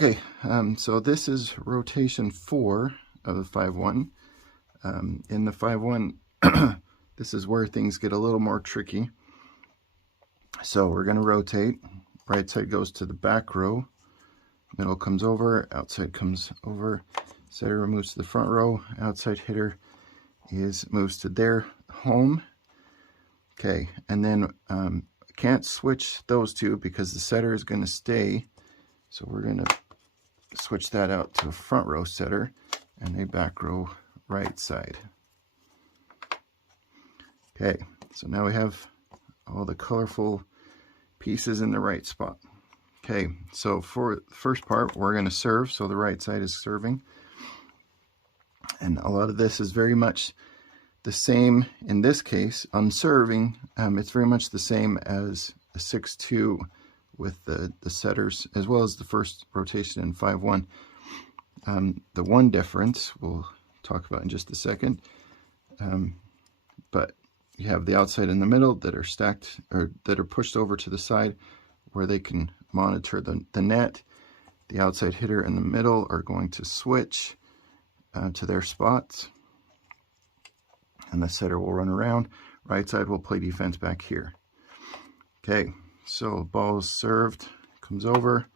Okay, so this is rotation 4 of the 5-1. In the 5-1, this is where things get a little more tricky. So we're going to rotate. Right side goes to the back row. Middle comes over, outside comes over. Setter moves to the front row. Outside hitter moves to their home. Okay, and then can't switch those two because the setter is going to stay. So we're going to switch that out to a front row setter and a back row right side. Okay, so now we have all the colorful pieces in the right spot. Okay, so for the first part, we're going to serve, so the right side is serving. And a lot of this is very much the same in this case. On serving, it's very much the same as a 6-2 with the setters, as well as the first rotation in 5-1. The one difference we'll talk about in just a second, but you have the outside and the middle that are stacked, or that are pushed over to the side where they can monitor the net. The outside hitter and the middle are going to switch to their spots, and the setter will run around. Right side will play defense back here. Okay, so ball is served, comes over,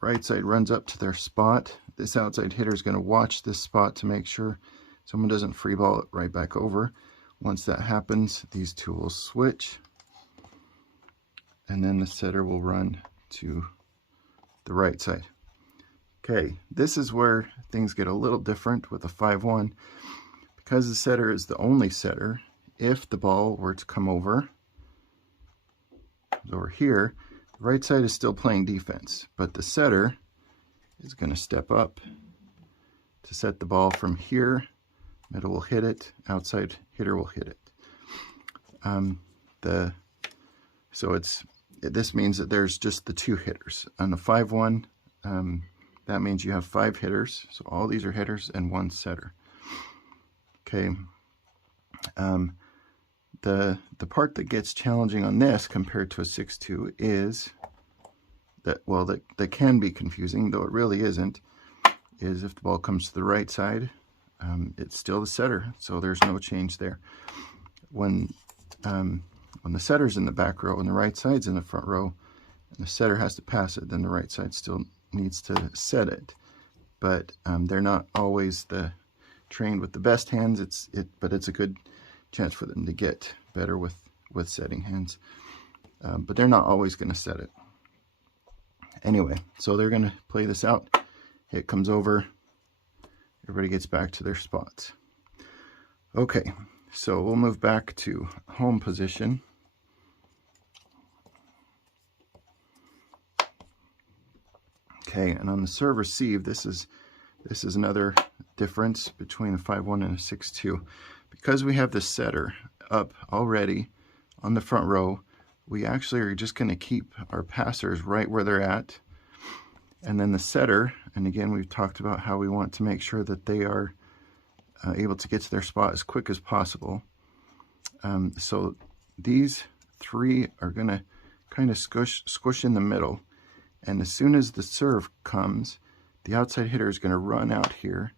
right side runs up to their spot. This outside hitter is going to watch this spot to make sure someone doesn't free ball it right back over. Once that happens, these two will switch, and then the setter will run to the right side. Okay, this is where things get a little different with a 5-1. Because the setter is the only setter, if the ball were to come over here, the right side is still playing defense, but the setter is going to step up to set the ball from here. Middle will hit it, outside hitter will hit it. This means that there's just the two hitters. On the 5-1, that means you have 5 hitters, so all these are hitters and 1 setter. Okay, the part that gets challenging on this compared to a 6-2 is that, well, that can be confusing, though it really isn't, is if the ball comes to the right side, it's still the setter, so there's no change there. When the setter's in the back row and the right side's in the front row, and the setter has to pass it, then the right side still needs to set it. But they're not always trained with the best hands. But it's a good chance for them to get better with setting hands. But they're not always going to set it. Anyway, so they're going to play this out. It comes over. Everybody gets back to their spots. Okay, so we'll move back to home position. Okay, and on the serve receive, this is another difference between a 5-1 and a 6-2. Because we have the setter up already on the front row, we actually are just going to keep our passers right where they're at. And then the setter, and again, we've talked about how we want to make sure that they are able to get to their spot as quick as possible. So these 3 are going to kind of squish in the middle. And as soon as the serve comes, the outside hitter is going to run out here.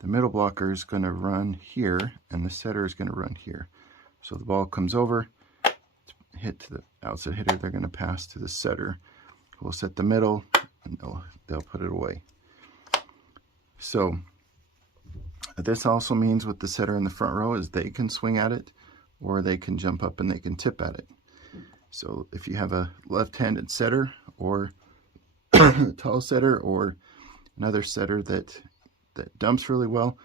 The middle blocker is going to run here, and the setter is going to run here. So the ball comes over, hit to the outside hitter. They're going to pass to the setter, who will set the middle, and they'll put it away. So this also means with the setter in the front row is they can swing at it, or they can jump up and they can tip at it. So if you have a left-handed setter, or tall setter, or another setter that dumps really well,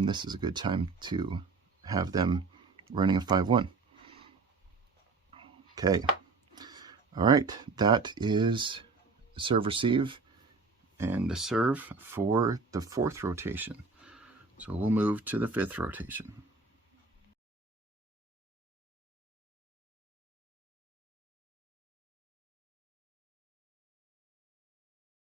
this is a good time to have them running a 5-1. Okay, all right, that is serve receive and the serve for the 4th rotation. So we'll move to the 5th rotation.